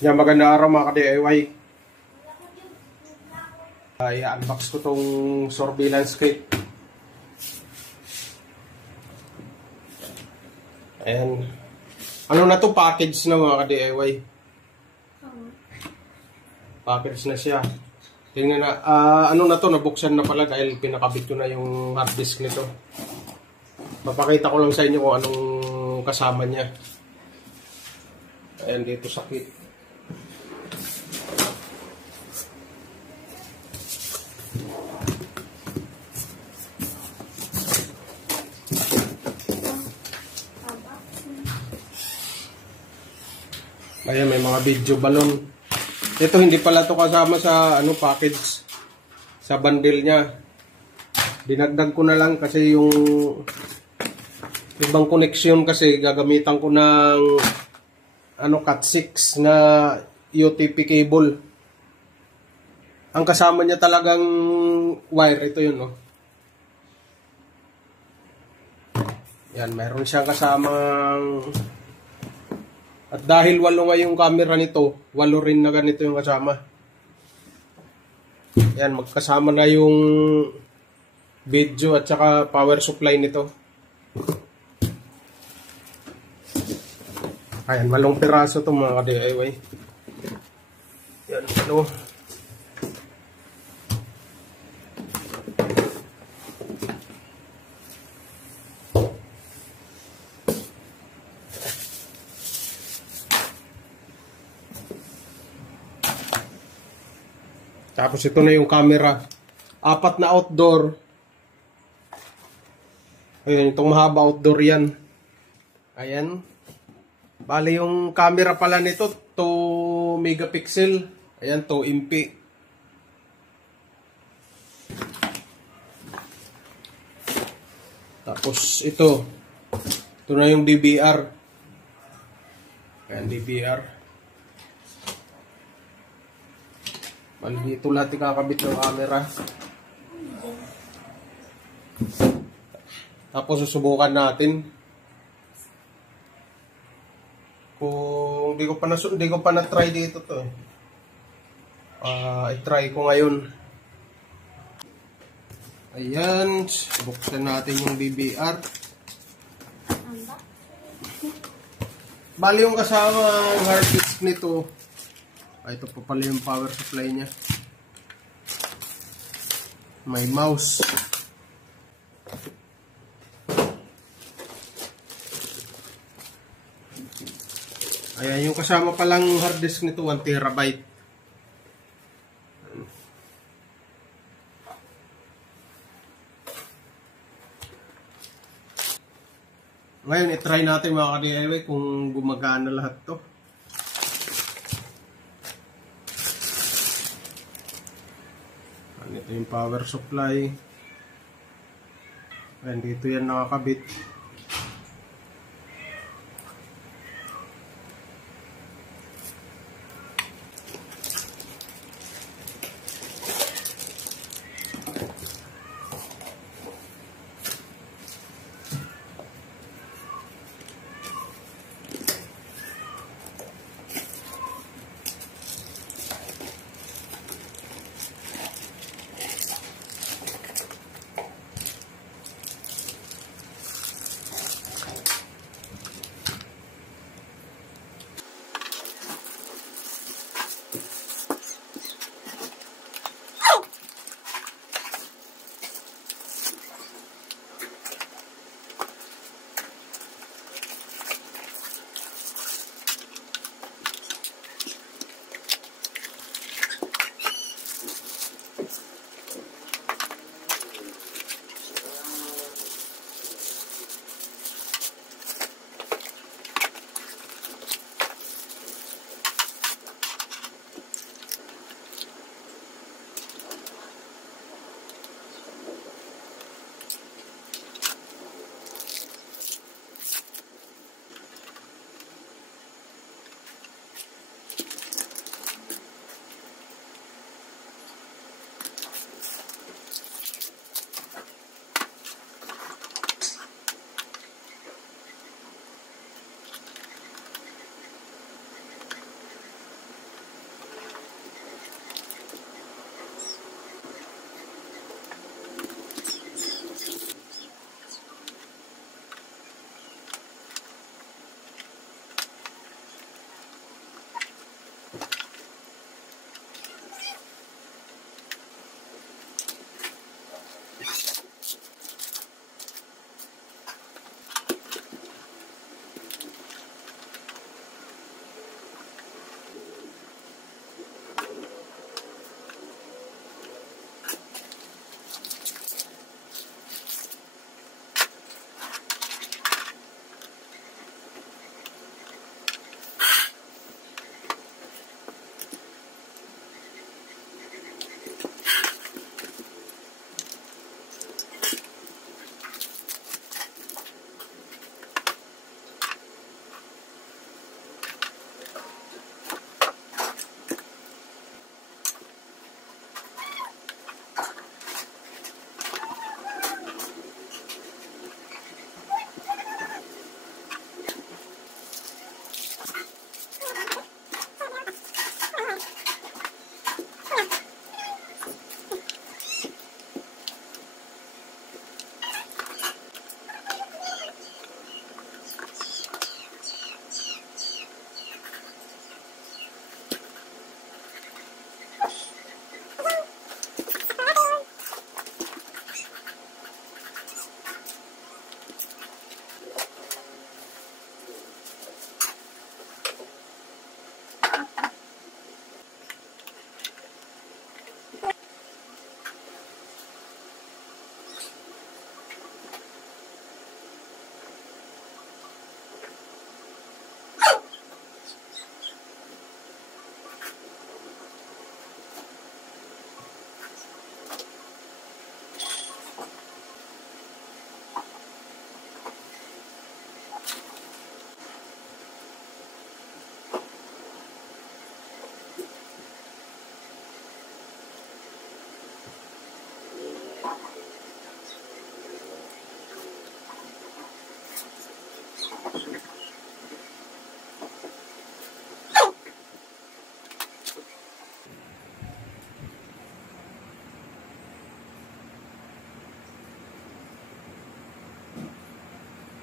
Yan, magandang araw mga ka-DIY. I-unbox ko tong surveillance kit. Ayan. Ano na to? Package na mga ka-DIY. Package na siya. Tingnan na. Ano na to? Nabuksan na pala dahil pinakabit ko na yung hard disk nito. Papakita ko lang sa inyo kung anong kasama niya. Ayan, dito sa kit. Ayan, may mga video balon. Ito hindi pala to kasama sa package, sa bundle niya. Dinagdag ko na lang kasi yung ibang connection kasi gagamitan ko ng Cat 6 na UTP cable. Ang kasama niya talagang wire, ito yun, no. Yan, mayroon siyang kasamang. At dahil 8 nga yung camera nito, 8 rin na ganito yung kasama. Yan, magkasama na yung video at saka power supply nito. Ayan, 8 piraso ito mga ka-DIY. Yan, ano. Tapos ito na yung camera. 4 na outdoor. Ayan, itong mahaba outdoor yan. Ayan. Bali yung camera pala nito, 2 megapixel. Ayan, 2 MP. Tapos ito. Ito na yung DVR. Ayan, DVR. Dito lahat ikakabit ng camera. Tapos susubukan natin. Kung hindi ko pa na-try dito to. I-try ko ngayon. Ayan, buksan natin yung DVR. Bali yung kasama hard disk nito. Ito pa pala yung power supply niya. May mouse. Ayan, yung kasama palang hard disk nito, 1 terabyte. Ngayon, i-try natin mga ka-DIY kung gumagana lahat to. Ito yung power supply. Ayan, dito yan nakakabit.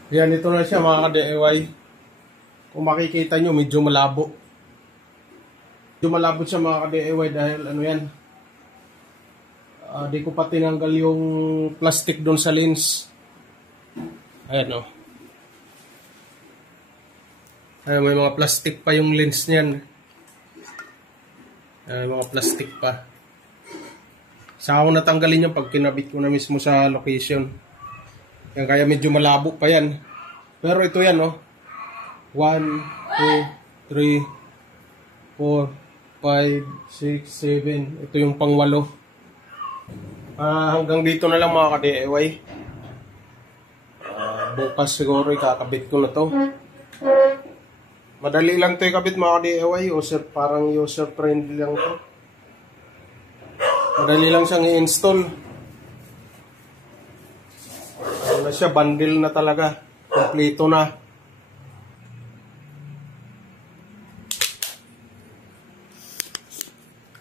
Yan, ito na siya mga ka-DIY. Kung makikita nyo, medyo malabo. Medyo malabo siya mga ka-DIY dahil ano yan. Di ko pa tinanggal yung plastic doon sa lens. Ayan o. Ayan, may mga plastic pa yung lens niyan. Ayan, mga plastic pa. Saka ako natanggalin yung pag kinabit ko na mismo sa location. Yan, kaya medyo malabo pa yan. Pero ito yan, no? 1, 2, 3, 4, 5, 6, 7. Ito yung pang-8. Hanggang dito na lang mga ka-DIY. Bukas siguro ikakabit ko na to. Madali lang to ikabit mga ka-DIY. Parang user-friendly lang to. Madali lang siyang i-install. Ano na siya, bundle na talaga. Kompleto na.